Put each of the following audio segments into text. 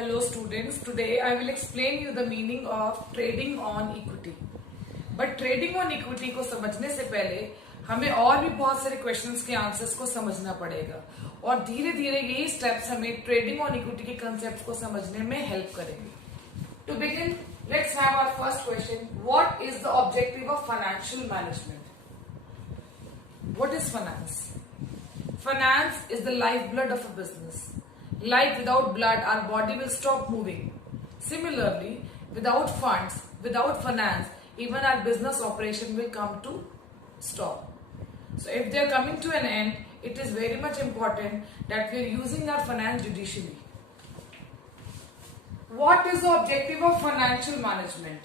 Hello students, today I will explain you the meaning of trading on equity. But trading on equity को समझने से पहले हमें और भी बहुत सारे क्वेश्चंस के आंसर्स को समझना पड़ेगा और धीरे धीरे यही स्टेप्स हमें ट्रेडिंग ऑन इक्विटी के कंसेप्ट को समझने में हेल्प करेंगे. To begin, let's have our first question. What is the objective of financial management? What is finance? Finance is the lifeblood of a business. Like without blood, our body will stop moving. Similarly, without funds, without finance, even our business operation will come to stop. So if they are coming to an end, it is very much important that we are using our finance judicially. What is the objective of financial management?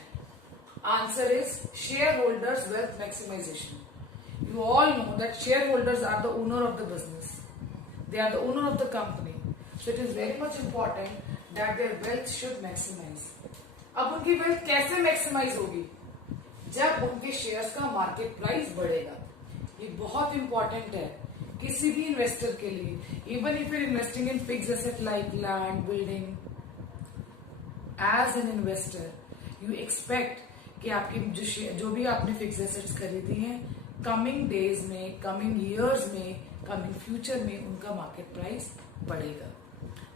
Answer is shareholders' wealth maximization. You all know that shareholders are the owner of the business. They are the owner of the company. So it is very much important that their wealth should maximize. अब उनकी wealth कैसे maximize होगी? जब उनके shares का market price बढ़ेगा. ये बहुत important है किसी भी investor के लिए. Even if you're investing in fixed asset like land, building, as an investor, you expect कि आपकी जो भी आपने fixed assets खरीदी हैं, coming days में, coming years में, coming future में उनका market price बढ़ेगा.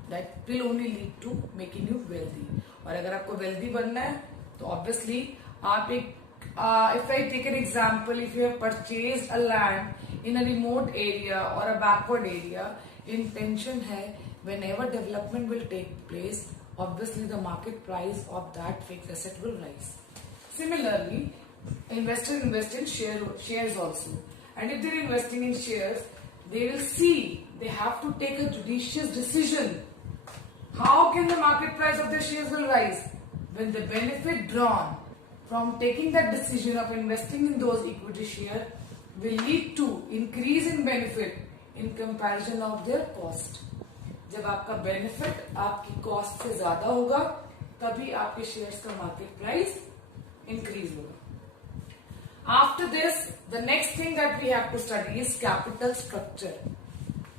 That will only lead to making you wealthy. और अगर आपको wealthy बनना है तो obviously आप एक if I take an example, if you have purchased a land in a remote area or a backward area, intention है whenever development will take place, obviously the market price of that fixed asset will rise. Similarly, investors invest in shares also, and if they're investing in shares, they will see they have to take a judicious decision. How can the market price of their shares will rise? When the benefit drawn from taking that decision of investing in those equity shares will lead to increase in benefit in comparison of their cost. जब आपका benefit आपकी cost से ज़्यादा होगा, तभी आपके shares का market price increase होगा. After this, the next thing that we have to study is capital structure.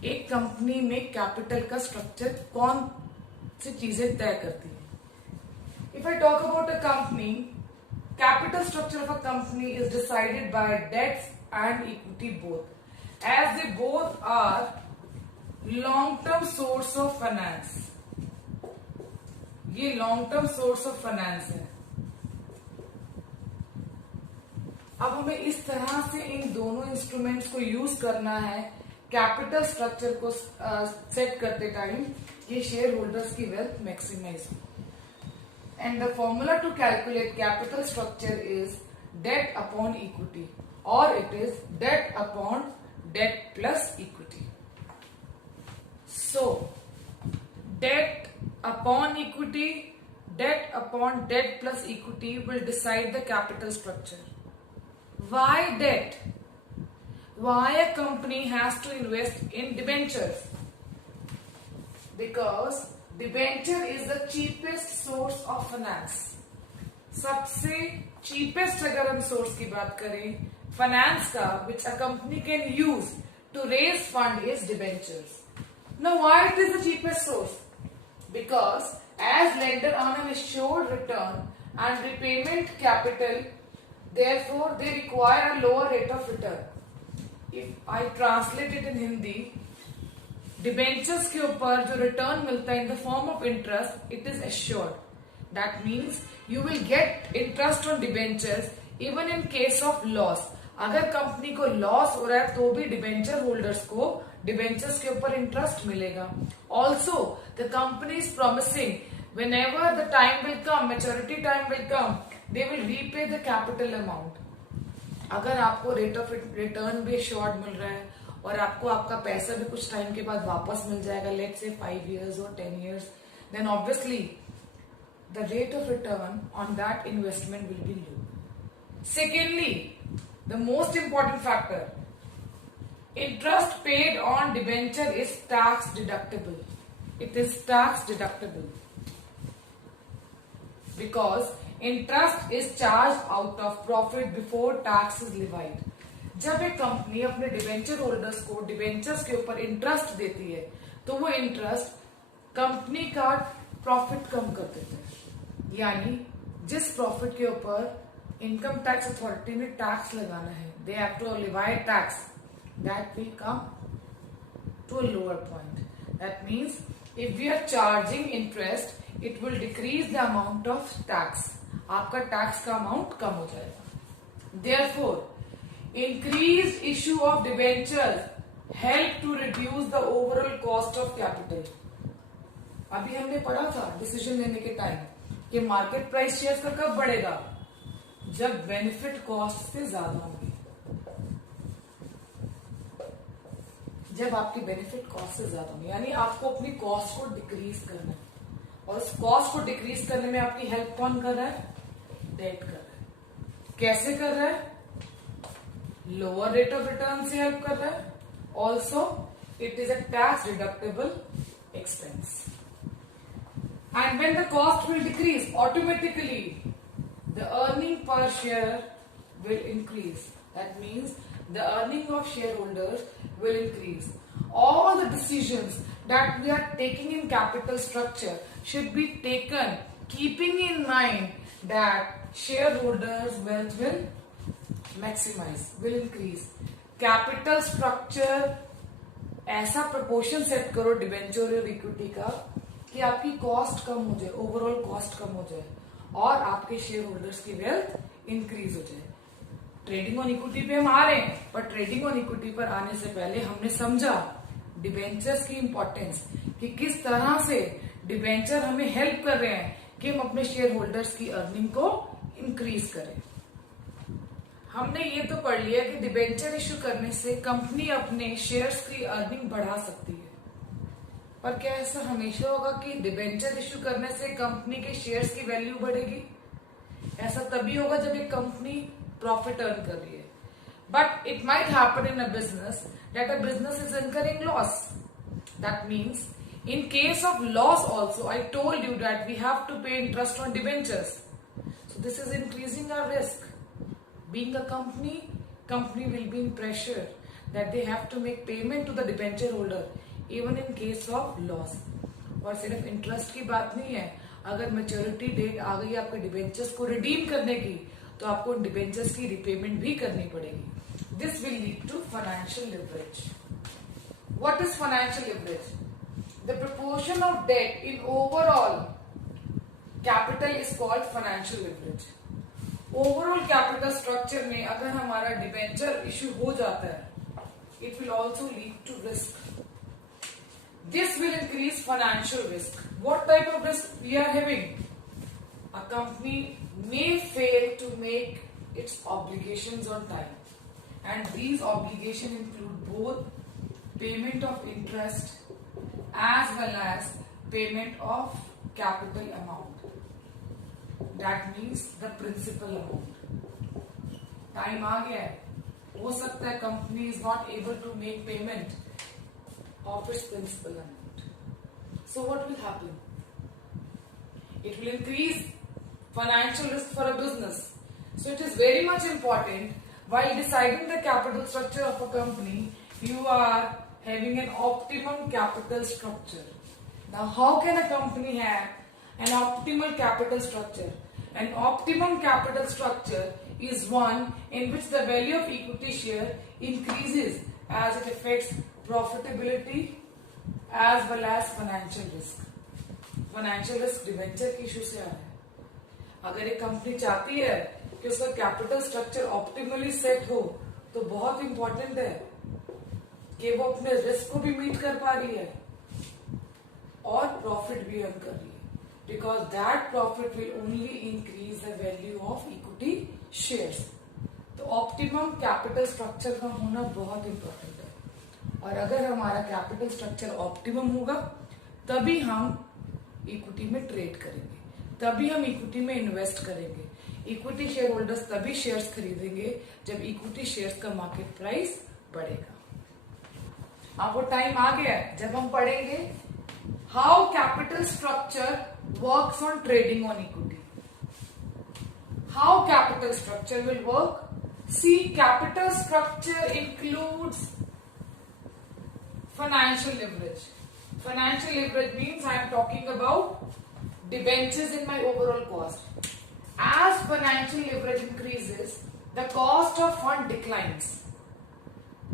एक कंपनी में कैपिटल का स्ट्रक्चर कौन सी चीजें तय करती है? If I talk about a company, capital structure of a company is decided by debts and equity both, as they both are long-term source of finance. ये long-term source of finance है. अब हमें इस तरह से इन दोनों इंस्ट्रूमेंट्स को यूज करना है कैपिटल स्ट्रक्चर को सेट करते टाइम कि शेयर होल्डर्स की वेल्थ मैक्सिमाइज हो. And the formula to calculate capital structure is debt upon equity, और it is debt upon debt plus equity. So debt upon equity, debt upon debt plus equity will decide the capital structure. Why debt? Why a company has to invest in debentures? Because debenture is the cheapest source of finance. सबसे cheapest अगर हम source की बात करें finance का, which a company can use to raise fund is debentures. Now why it is the cheapest source? Because as lender earn an assured return and repayment capital, therefore they require a lower rate of return. If I translate it in Hindi, debentures के ऊपर जो return मिलता है in the form of interest, it is assured. That means you will get interest on debentures even in case of loss. अगर कंपनी को लॉस हो रहा है तो भी डिबेंचर होल्डर्स को डिबेंचर्स के ऊपर इंटरेस्ट मिलेगा. Also the company is promising whenever the time will come, maturity time will come, they will repay the capital amount. अगर आपको रेट ऑफ रिटर्न भी शॉर्ट मिल रहा है और आपको आपका पैसा भी कुछ टाइम के बाद वापस मिल जाएगा, लेट्स से 5 years और 10 years, then obviously the rate of return on that investment will be low. Secondly, the most important factor, interest paid on debenture is tax deductible. It is tax deductible because interest is charged out of profit before tax is levied. जब एक कंपनी अपने debenture holders को डिबेंचर्स के ऊपर इंटरेस्ट देती है तो वो इंटरेस्ट कंपनी का प्रॉफिट कम कर देते हैं, यानी जिस प्रॉफिट के ऊपर इनकम टैक्स अथॉरिटी ने टैक्स लगाना है, they have to levy tax, that will come to a lower point. That means if we are charging interest, it will decrease the amount of tax. आपका tax का amount कम हो जाएगा. Therefore increase issue of debenture help to reduce the overall cost of capital. अभी हमने पढ़ा था डिसीजन लेने के टाइम कि मार्केट प्राइस शेयर का कब बढ़ेगा, जब बेनिफिट कॉस्ट से ज्यादा होगी. जब आपकी बेनिफिट कॉस्ट से ज्यादा होगी, यानी आपको अपनी कॉस्ट को डिक्रीज करना है. और उस कॉस्ट को डिक्रीज करने में आपकी हेल्प कौन कर रहा है? डेट कर रहा है. कैसे कर रहा है? लोअर रेट ऑफ रिटर्न से हेल्प कर रहा है. Also it is a tax deductible expense. And when the cost will decrease, automatically the earning per share will increase. That means the earning of shareholders will increase. All the decisions that we are taking in capital structure should be taken keeping in mind that shareholders' wealth will maximize, will increase. Capital structure ऐसा proportion set करो डिबेंचर और इक्विटी का कि आपकी कॉस्ट कम हो जाए, overall cost कम हो जाए और आपके शेयर होल्डर्स की वेल्थ इंक्रीज हो जाए. ट्रेडिंग ऑन इक्विटी पे हम आ रहे हैं, पर ट्रेडिंग ऑन इक्विटी पर आने से पहले हमने समझा डिबेंचर्स की इंपॉर्टेंस, कि किस तरह से डिबेंचर हमें हेल्प कर रहे हैं कि हम अपने शेयर होल्डर्स की अर्निंग को इंक्रीज करें. हमने ये तो पढ़ लिया कि डिबेंचर इश्यू करने से कंपनी अपने शेयर्स की अर्निंग बढ़ा सकती है. पर क्या ऐसा हमेशा होगा कि डिबेंचर इश्यू करने से कंपनी के शेयर्स की वैल्यू बढ़ेगी? ऐसा तभी होगा जब एक कंपनी प्रॉफिट अर्न कर रही है. But it might happen in a business that a business is incurring loss. That means in case of loss also I told you that we have to pay interest on debentures. So this is increasing our risk. Being a company will be in pressure that they have to make payment to the debenture holder even in case of loss. और सिर्फ इंटरेस्ट की बात नहीं है, अगर maturity date आ गई आपके डिबेंचर्स को रिडीम करने की, तो आपको डिबेंचर्स की रिपेमेंट भी करनी पड़ेगी. This will lead to financial leverage. What is financial leverage? The proportion of debt in overall capital is called financial leverage. Overall capital structure में अगर हमारा डिबेंचर इश्यू हो जाता है, it will also lead to risk. This will increase financial risk. What type of risk we are having? A company may fail to make its obligations on time, and these obligation include both payment of interest as well as payment of capital amount. That means the principal amount. Time आ गया है, हो सकता है company is not able to make payment of its principal amount. So what will happen? It will increase financial risk for a business. So it is very much important while deciding the capital structure of a company, you are having an optimum capital structure. Now how can a company have an optimal capital structure? An optimum capital structure is one in which the value of equity share increases as it affects profitability as well as financial risk. Financial risk debenture के इश्यू से आ रहा है. अगर एक कंपनी चाहती है कि उसका कैपिटल स्ट्रक्चर ऑप्टिमली सेट हो, तो बहुत इंपॉर्टेंट है कि वो अपने रिस्क को भी मीट कर पा रही है और प्रॉफिट भी अर्न कर रही है. Because that profit will only increase the value of equity shares. तो ऑप्टिमम कैपिटल स्ट्रक्चर का होना बहुत इंपॉर्टेंट है. और अगर हमारा कैपिटल स्ट्रक्चर ऑप्टिमम होगा, तभी हम इक्विटी में ट्रेड करेंगे, तभी हम इक्विटी में इन्वेस्ट करेंगे. इक्विटी शेयर होल्डर्स तभी शेयर्स खरीदेंगे जब इक्विटी शेयर्स का मार्केट प्राइस बढ़ेगा. अब वो टाइम आ गया है जब हम पढ़ेंगे how capital structure works on trading on equity. How capital structure will work? See, capital structure includes financial leverage. Financial leverage means I am talking about debentures in my overall cost. As financial leverage increases, the cost of fund declines.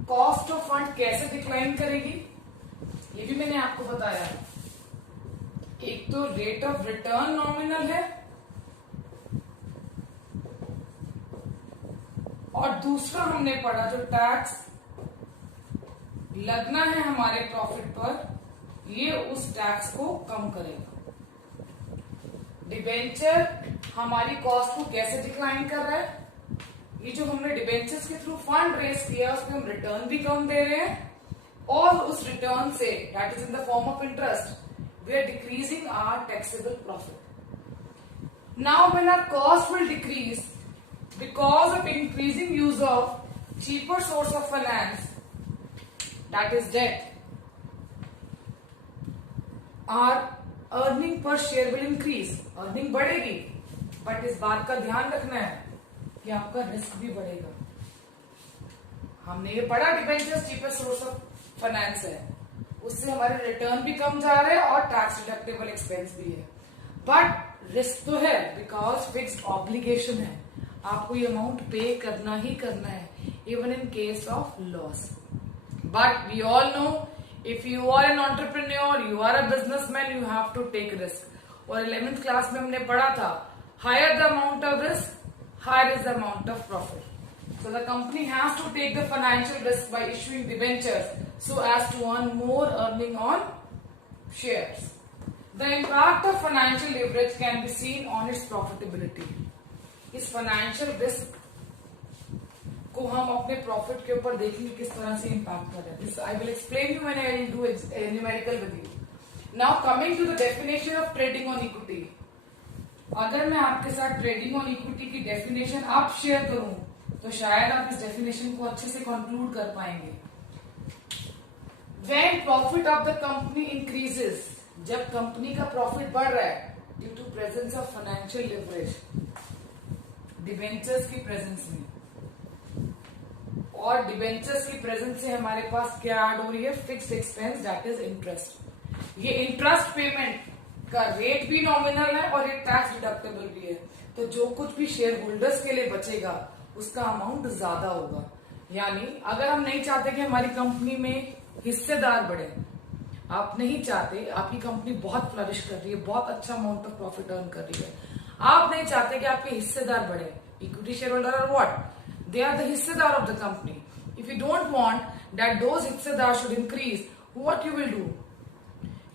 Cost of fund कैसे डिक्लाइन करेगी ये भी मैंने आपको बताया। एक तो rate of return nominal है और दूसरा हमने पढ़ा जो टैक्स लगना है हमारे प्रॉफिट पर ये उस टैक्स को कम करेगा। डिबेंचर हमारी कॉस्ट को कैसे डिक्लाइन कर रहा है, ये जो हमने डिबेंचर्स के थ्रू फंड रेज किया उसमें हम रिटर्न भी कम दे रहे हैं और उस रिटर्न से that is in the form of interest we are decreasing our taxable profit. Now when our cost will decrease because of increasing use of cheaper source of finance that is debt, our earning per share will increase. Earning बढ़ेगी but इस बात का ध्यान रखना है कि आपका रिस्क भी बढ़ेगा। हमने ये पढ़ा debentures cheaper source of finance है, उससे हमारे रिटर्न भी कम जा रहे हैं और टैक्स डिडक्टेबल एक्सपेंस भी है, बट रिस्क तो है बिकॉज फिक्स्ड ऑब्लिगेशन है, आपको ये अमाउंट पे करना ही करना है even in case of loss. But we all know if you are an entrepreneur, you are a businessman, you have to take risk. और 11th क्लास में हमने पढ़ा था higher the amount of risk higher is the amount of profit. So the company has to take the financial risk by issuing debentures so as to earn more earning on shares. The impact of financial leverage can be seen on its profitability. इस financial risk को हम अपने profit के ऊपर देखेंगे किस तरह से impact कर रहे हैं. This I will explain you when I will do a numerical with you. Now coming to the definition of trading on equity. अगर मैं आपके साथ ट्रेडिंग ऑन इक्विटी की डेफिनेशन आप शेयर करूं तो शायद आप इस डेफिनेशन को अच्छे से कंक्लूड कर पाएंगे। When profit of the company increases, जब कंपनी का प्रॉफिट बढ़ रहा है due to presence of financial leverage debentures की प्रेजेंस में, और डिबेंचर्स की प्रेजेंस से हमारे पास क्या ऐड हो रही है, fixed expense that is interest. ये इंटरेस्ट पेमेंट का रेट भी नॉमिनल है और ये टैक्स डिडक्टेबल भी है, तो जो कुछ भी शेयर होल्डर्स के लिए बचेगा उसका अमाउंट ज्यादा होगा। यानी अगर हम नहीं चाहते कि हमारी कंपनी में हिस्सेदार बढ़े, आप नहीं चाहते, आपकी कंपनी बहुत फ्लरिश कर रही है, बहुत अच्छा अमाउंट ऑफ प्रॉफिट अर्न कर रही है, आप नहीं चाहते कि आपके हिस्सेदार बढ़े, equity shareholder are what, they are the हिस्सेदार of the company. If you don't want that those हिस्सेदार should increase, what you will do,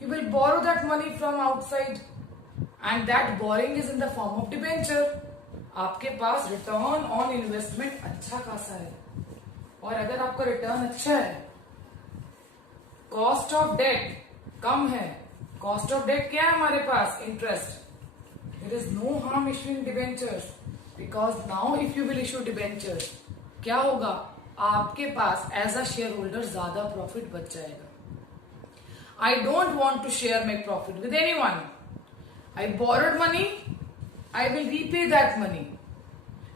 you will borrow that money from outside and that borrowing is in the form of debenture. आपके पास return on investment अच्छा खासा है, और अगर आपका रिटर्न अच्छा है, कॉस्ट ऑफ डेट कम है, कॉस्ट ऑफ डेट क्या है हमारे पास, interest, there is no harm issuing debentures because now if you will issue debentures क्या होगा, आपके पास एज अ शेयर होल्डर ज्यादा प्रॉफिट बच जाएगा। I don't want to share my profit with anyone. I borrowed money, I will repay that money.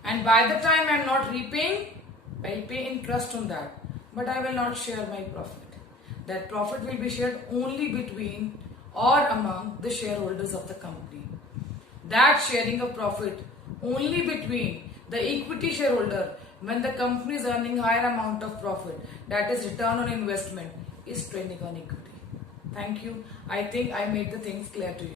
And by the time I am not repaying, I will pay interest on that. But I will not share my profit. That profit will be shared only between or among the shareholders of the company. That sharing of profit only between the equity shareholder when the company is earning higher amount of profit, that is return on investment, is trading on equity. Thank you. I think I made the things clear to you.